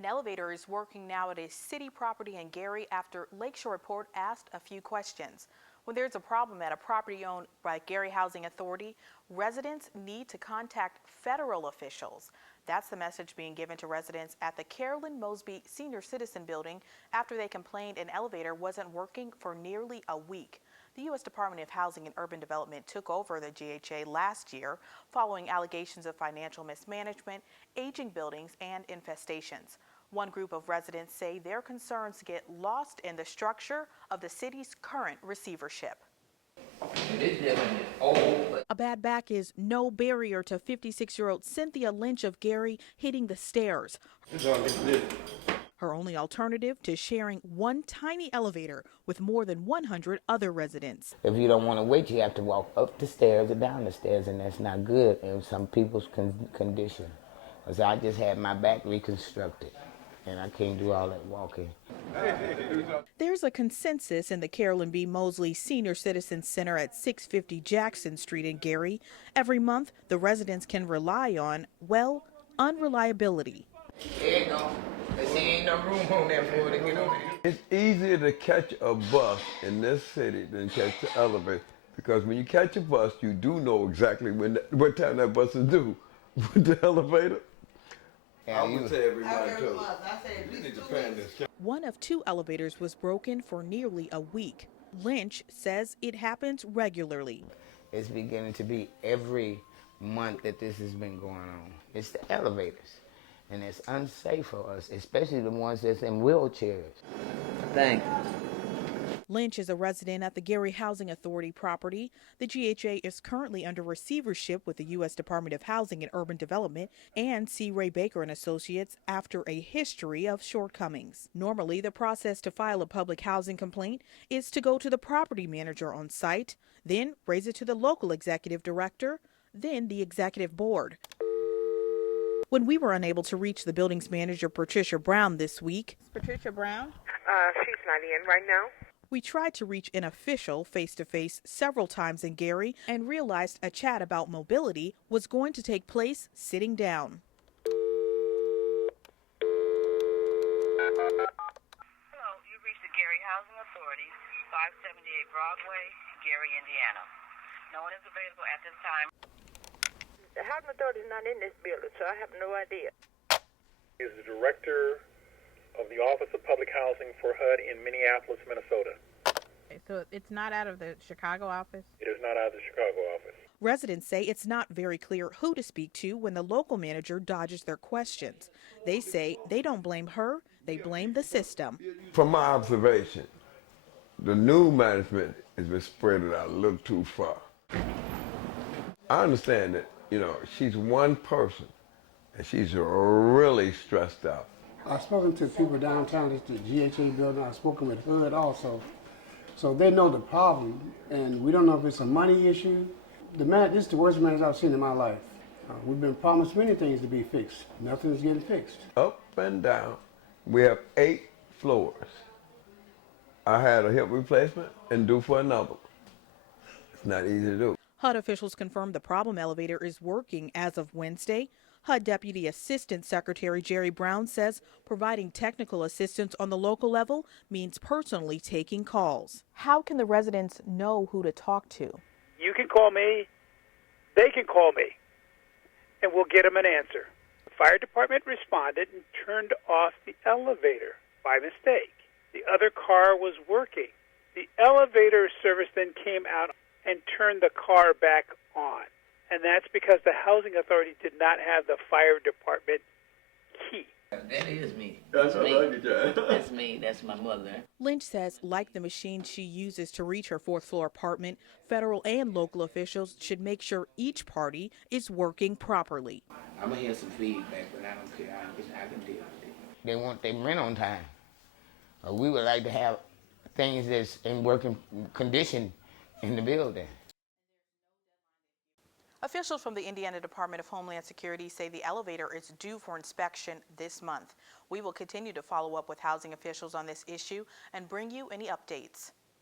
An elevator is working now at a city property in Gary after Lakeshore Report asked a few questions. When there's a problem at a property owned by Gary Housing Authority, residents need to contact federal officials. That's the message being given to residents at the Carolyn Mosby Senior Citizen Building after they complained an elevator wasn't working for nearly a week. The U.S. Department of Housing and Urban Development took over the GHA last year following allegations of financial mismanagement, aging buildings, and infestations. One group of residents say their concerns get lost in the structure of the city's current receivership. A bad back is no barrier to 56-year-old Cynthia Lynch of Gary hitting the stairs. Her only alternative to sharing one tiny elevator with more than 100 other residents. If you don't want to wait, you have to walk up the stairs or down the stairs, and that's not good in some people's condition. So I just had my back reconstructed, and I can't do all that walking. There's a consensus in the Carolyn B. Mosley Senior Citizen Center at 650 Jackson Street in Gary. Every month, the residents can rely on, well, unreliability. There you go. There ain't no room on that floor to get on it. It's easier to catch a bus in this city than catch the elevator, because when you catch a bus, you do know exactly what time that bus is due. With the elevator, I would say everybody too. You need to plan this. One of two elevators was broken for nearly a week. Lynch says it happens regularly. It's beginning to be every month that this has been going on. It's the elevators. And it's unsafe for us, especially the ones that's in wheelchairs. Thanks. Lynch is a resident at the Gary Housing Authority property. The GHA is currently under receivership with the U.S. Department of Housing and Urban Development and C. Ray Baker and Associates after a history of shortcomings. Normally, the process to file a public housing complaint is to go to the property manager on site, then raise it to the local executive director, then the executive board. When we were unable to reach the building's manager, Patricia Brown, this week. Patricia Brown? She's not in right now. We tried to reach an official face-to-face several times in Gary and realized a chat about mobility was going to take place sitting down. Hello, you've reached the Gary Housing Authority, 578 Broadway, Gary, Indiana. No one is available at this time. The Housing Authority is not in this building, so I have no idea. He is the director of the Office of Public Housing for HUD in Minneapolis, Minnesota. So it's not out of the Chicago office? It is not out of the Chicago office. Residents say it's not very clear who to speak to when the local manager dodges their questions. They say they don't blame her, they blame the system. From my observation, the new management has been spread out a little too far. I understand that, she's one person, and she's really stressed out. I've spoken to people downtown at the GHA building. I've spoken with HUD also. So they know the problem, and we don't know if it's a money issue. This is the worst manager I've seen in my life. We've been promised many things to be fixed. Nothing's getting fixed. Up and down. We have 8 floors. I had a hip replacement and due for another. It's not easy to do. HUD officials confirmed the problem elevator is working as of Wednesday. HUD Deputy Assistant Secretary Jerry Brown says providing technical assistance on the local level means personally taking calls. How can the residents know who to talk to? You can call me, they can call me, and we'll get them an answer. The fire department responded and turned off the elevator by mistake. The other car was working. The elevator service then came out and turned the car back on. And that's because the housing authority did not have the fire department key. That is me. That's me. That's me. That's my mother. Lynch says, like the machine she uses to reach her 4th floor apartment, federal and local officials should make sure each party is working properly. I'm going to hear some feedback, but I don't care. I can deal with it. They want their rent on time. We would like to have things that's in working condition in the building. Officials from the Indiana Department of Homeland Security say the elevator is due for inspection this month. We will continue to follow up with housing officials on this issue and bring you any updates.